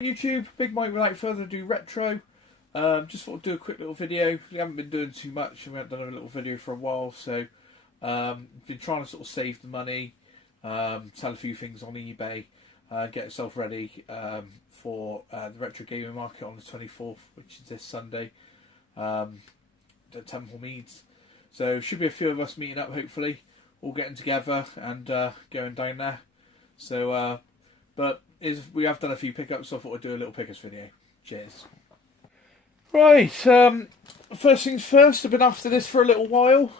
YouTube, Big Mike without further ado retro. Just thought I'd do a quick little video. We haven't been doing too much and we haven't done a little video for a while, so been trying to sort of save the money, sell a few things on eBay, get yourself ready for the retro gaming market on the 24th, which is this Sunday, at Temple Meads. So should be a few of us meeting up, hopefully, all getting together and going down there. So but we have done a few pickups, so I thought I'd do a little pickups video. Cheers. Right, first things first, I've been after this for a little while,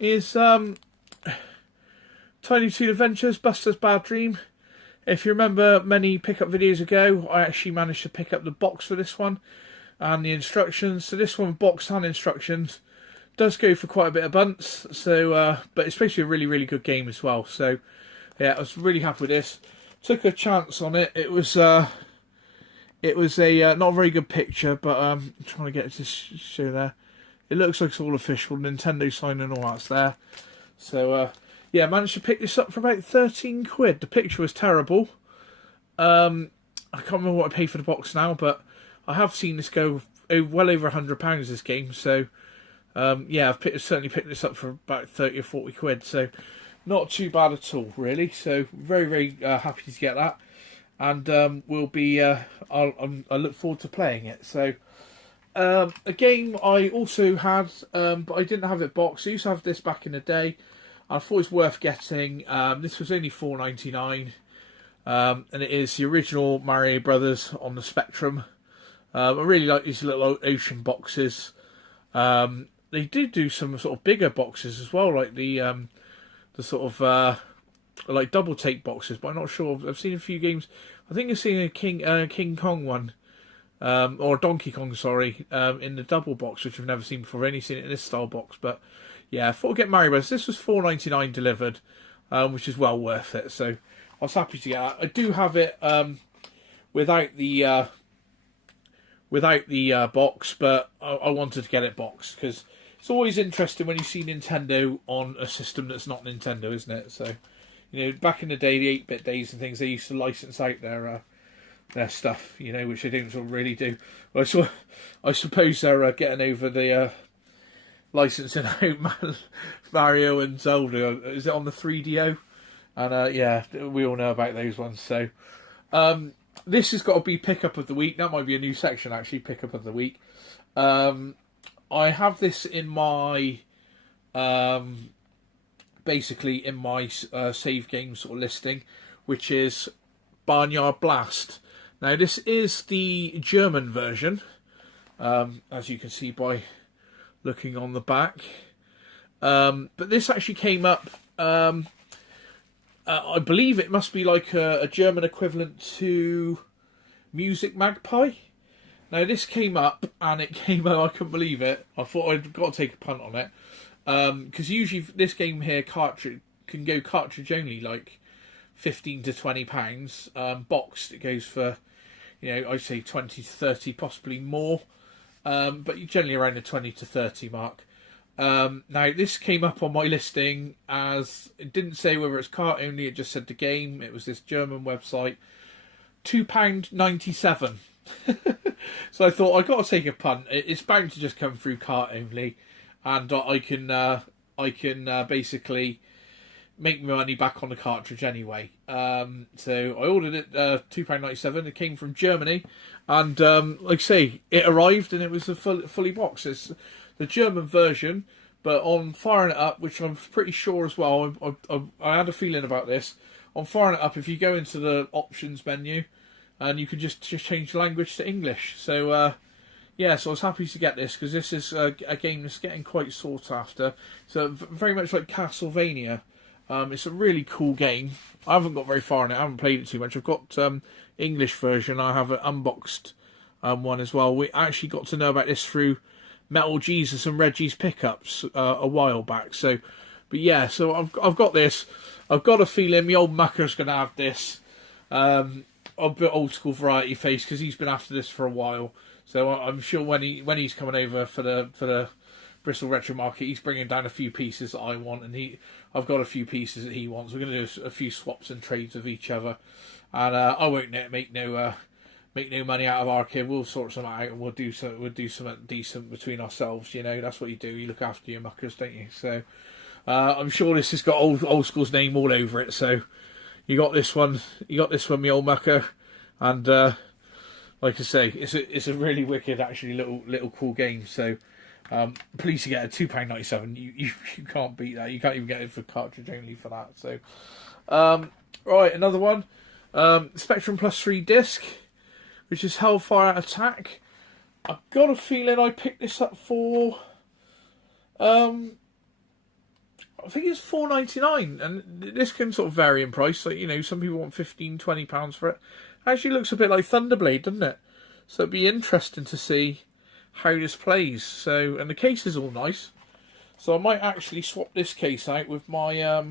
is Tiny Toon Adventures, Buster's Bad Dream. If you remember many pickup videos ago, I actually managed to pick up the box for this one and the instructions. So this one, box and instructions, does go for quite a bit of bunts. So, but it's basically a really, really good game as well. So, yeah, I was really happy with this. Took a chance on it. It was a not a very good picture, but I'm trying to get it to show there. It looks like it's all official. Nintendo sign and all that's there. So yeah, managed to pick this up for about 13 quid. The picture was terrible. I can't remember what I paid for the box now, but I have seen this go well over £100 this game. So yeah, I've certainly picked this up for about 30 or 40 quid. So not too bad at all, really. So very, very happy to get that, and we'll be. I look forward to playing it. So a game I also had, but I didn't have it boxed. I used to have this back in the day. I thought it was worth getting. This was only £4.99, and it is the original Mario Brothers on the Spectrum. I really like these little ocean boxes. They do some sort of bigger boxes as well, like the sort of like double take boxes, but I'm not sure. I've seen a few games. I think I've seen a King Kong one, or Donkey Kong, sorry, in the double box, which I've never seen before. I've only seen it in this style box, but yeah, I thought I'd get Mario Bros. This was £4.99 delivered, which is well worth it. So I was happy to get that. I do have it without the box, but I wanted to get it boxed because it's always interesting when you see Nintendo on a system that's not Nintendo, isn't it? So, you know, back in the day, the 8-bit days and things, they used to license out their stuff, you know, which they don't sort of really do. Well, I suppose they're getting over the licensing out Mario and Zelda. Is it on the 3DO? And yeah, we all know about those ones. So this has got to be pickup of the week. That might be a new section, actually, pickup of the week. I have this in my, basically in my save game sort of listing, which is Barnyard Blast. Now this is the German version, as you can see by looking on the back. But this actually came up, I believe it must be like a German equivalent to Music Magpie. Now this came up, and it came out, I couldn't believe it. I thought I'd got to take a punt on it. Because usually this game here can go cartridge only, like £15 to £20. Boxed, it goes for, you know, I'd say 20 to 30, possibly more. But generally around the 20 to 30 mark. Now this came up on my listing as, it didn't say whether it's cart only, it just said the game. It was this German website. £2.97. So I thought, I've got to take a punt. It's bound to just come through cart only, and I can basically make my money back on the cartridge anyway. So I ordered it £2.97. It came from Germany, and like I say, it arrived and it was fully boxed. It's the German version, but on firing it up, which I'm pretty sure as well, I had a feeling about this. On firing it up, if you go into the options menu, and you can just change the language to English. So, yeah, so I was happy to get this, because this is a game that's getting quite sought after. So, very much like Castlevania. It's a really cool game. I haven't got very far in it. I haven't played it too much. I've got English version. I have an unboxed one as well. We actually got to know about this through Metal Jesus and Reggie's pickups a while back. So, but yeah, so I've got this. I've got a feeling the old mucker's going to have this. A bit old school variety face, because he's been after this for a while. So I'm sure when he's coming over for the Bristol Retro Market, he's bringing down a few pieces that I want, and I've got a few pieces that he wants. We're going to do a few swaps and trades of each other, and I won't make no make no money out of our kid. We'll sort something out and we'll do something decent between ourselves. You know, that's what you do. You look after your muckers, don't you? So I'm sure this has got old school's name all over it. So you got this one, my old mucker, and like I say, it's a really wicked, actually little cool game. So please to get a £2.97. You can't beat that. You can't even get it for cartridge only for that. So right, another one, Spectrum Plus 3 disc, which is Hellfire Attack. I've got a feeling I picked this up for I think it's £4.99, and this can sort of vary in price. Like, you know, some people want £15-20 for it. Actually looks a bit like Thunderblade, doesn't it? So it'd be interesting to see how this plays. So, and the case is all nice. So I might actually swap this case out with my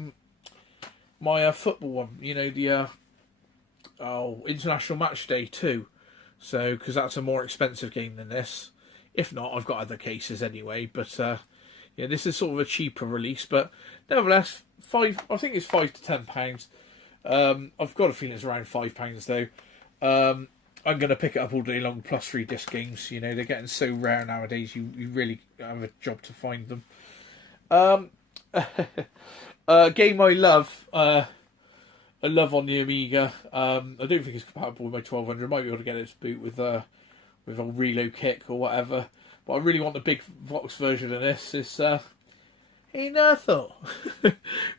my football one. You know, the International Match Day 2. So, because that's a more expensive game than this. If not, I've got other cases anyway. But yeah, this is sort of a cheaper release, but nevertheless, I think it's £5 to £10. I've got a feeling it's around £5 though. I'm going to pick it up all day long. Plus 3 disc games, you know, they're getting so rare nowadays. You really have a job to find them. A game I love. I love on the Amiga. I don't think it's compatible with my 1200. I might be able to get it to boot with a reload kick or whatever. But I really want the big box version of this. It's Ethel,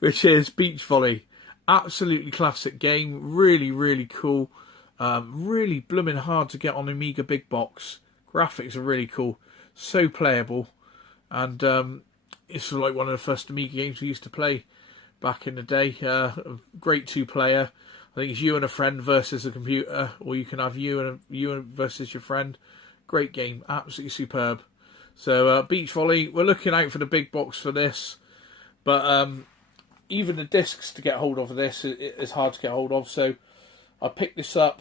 which is Beach Volley. Absolutely classic game. Really, really cool. Really blooming hard to get on Amiga big box. Graphics are really cool. So playable. And it's like one of the first Amiga games we used to play back in the day. Great 2-player. I think it's you and a friend versus a computer, or you can have you versus your friend. Great game, absolutely superb. So Beach Volley, we're looking out for the big box for this, but even the discs to get hold of this is hard to get hold of. So I picked this up,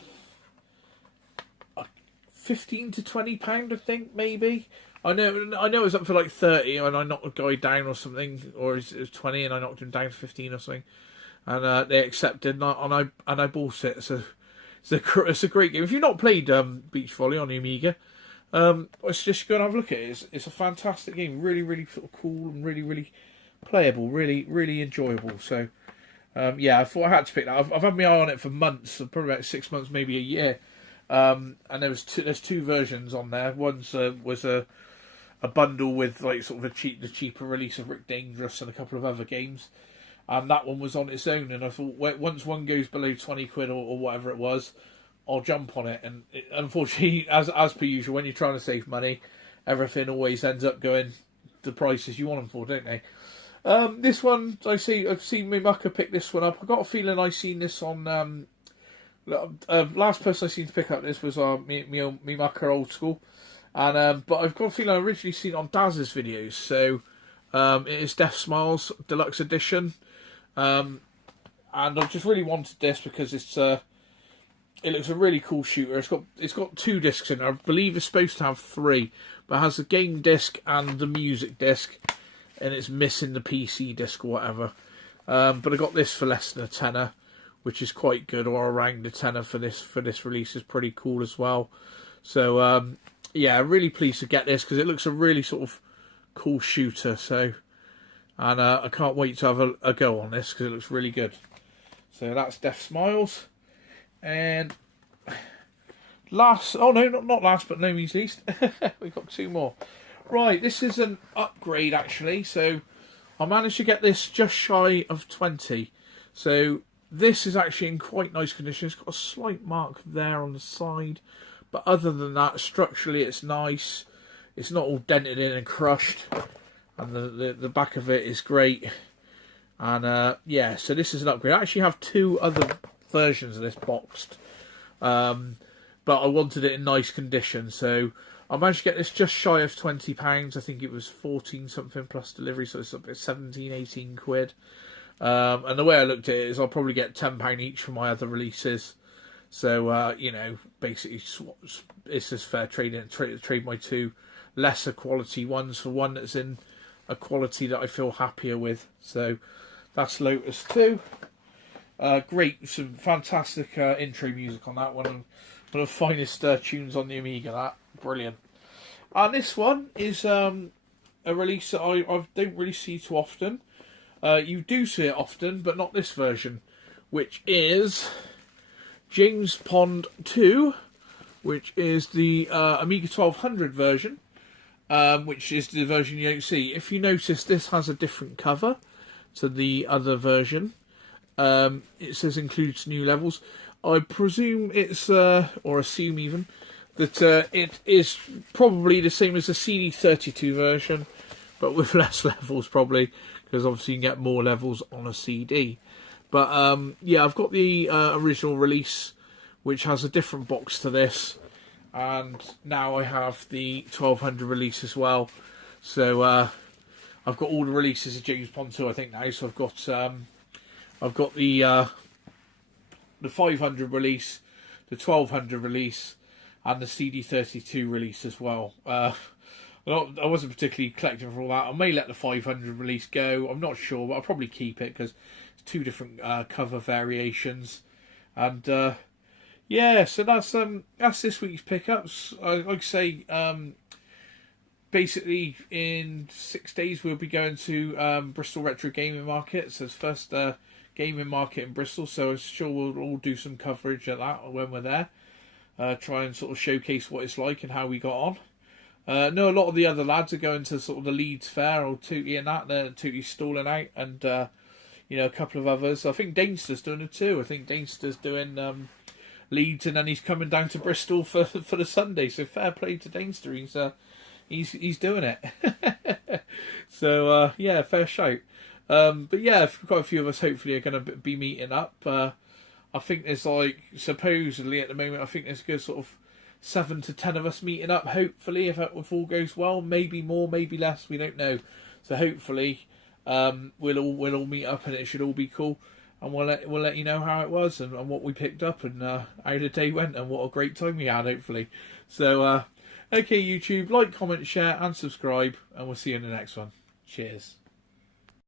£15 to £20, I think, maybe. I know it was up for like 30, and I knocked a guy down or something, or it was 20, and I knocked him down to 15 or something, and they accepted, and I bought it. So it's a great game. If you've not played Beach Volley on the Amiga, I suggest you go and have a look at it. It's a fantastic game, really, really sort of cool and really, really playable, really, really enjoyable. So yeah, I thought I had to pick that. I've had my eye on it for months, probably about 6 months, maybe a year. And there's two versions on there. One's was a bundle with like sort of the cheaper release of Rick Dangerous and a couple of other games, and that one was on its own. And I thought, once one goes below 20 quid or whatever it was, I'll jump on it. And unfortunately, as per usual, when you're trying to save money, everything always ends up going the prices you want them for, don't they? This one, I've seen my mucker pick this one up. I got a feeling I seen this on. Last person I seen to pick up this was me mucker Old School, and but I've got a feeling I originally seen it on Daz's videos. So it is Death Smiles Deluxe Edition, and I've just really wanted this because it looks a really cool shooter. It's got 2 discs in it. I believe it's supposed to have 3, but it has the game disc and the music disc, and it's missing the PC disc or whatever. But I got this for less than a tenner, which is quite good, or around the tenner for this release is pretty cool as well. So yeah, really pleased to get this because it looks a really sort of cool shooter. So, and I can't wait to have a go on this because it looks really good. So that's Death Smiles. And not last but no means least, we've got 2 more. Right, this is an upgrade actually. So I managed to get this just shy of 20. So this is actually in quite nice condition. It's got a slight mark there on the side, but other than that, structurally it's nice. It's not all dented in and crushed, and the back of it is great. And yeah, so this is an upgrade. I actually have 2 other versions of this boxed, but I wanted it in nice condition, so I managed to get this just shy of £20. I think it was 14 something plus delivery, so it's up at 17-18 quid. And the way I looked at it is I'll probably get £10 each for my other releases. So you know, basically it's just fair trading. Trade my 2 lesser quality ones for one that's in a quality that I feel happier with. So that's Lotus II. Great, some fantastic intro music on that one. one of the finest tunes on the Amiga. That brilliant. And this one is a release that I don't really see too often. You do see it often, but not this version, which is James Pond 2, which is the Amiga 1200 version, which is the version you don't see. If you notice, this has a different cover to the other version. It says includes new levels. I presume it's, or assume even, that it is probably the same as the CD32 version, but with less levels probably, because obviously you can get more levels on a CD. But yeah, I've got the original release, which has a different box to this, and now I have the 1200 release as well. So I've got all the releases of James Pond 2, I think, now. So I've got the 500 release, the 1200 release, and the CD32 release as well. I wasn't particularly collecting for all that. I may let the 500 release go. I'm not sure, but I'll probably keep it because it's two different cover variations. And yeah, so that's this week's pickups. Like I say, basically in 6 days we'll be going to Bristol Retro Gaming Market. So it's first gaming market in Bristol. So I'm sure we'll all do some coverage at that when we're there. Try and sort of showcase what it's like and how we got on. No, a lot of the other lads are going to sort of the Leeds Fair, or Tootie and that. Tootie's stalling out, and you know, a couple of others. I think Dainster's doing it too. I think Dainster's doing Leeds, and then he's coming down to Bristol for the Sunday. So fair play to Dainster. He's doing it. So yeah, fair shout. But yeah, quite a few of us hopefully are going to be meeting up. I think there's like, supposedly at the moment, I think there's a good sort of 7 to 10 of us meeting up, hopefully, if all goes well. Maybe more, maybe less, we don't know. So hopefully we'll all meet up and it should all be cool. And we'll let you know how it was and what we picked up and how the day went and what a great time we had, hopefully. So, okay, YouTube, like, comment, share and subscribe, and we'll see you in the next one. Cheers.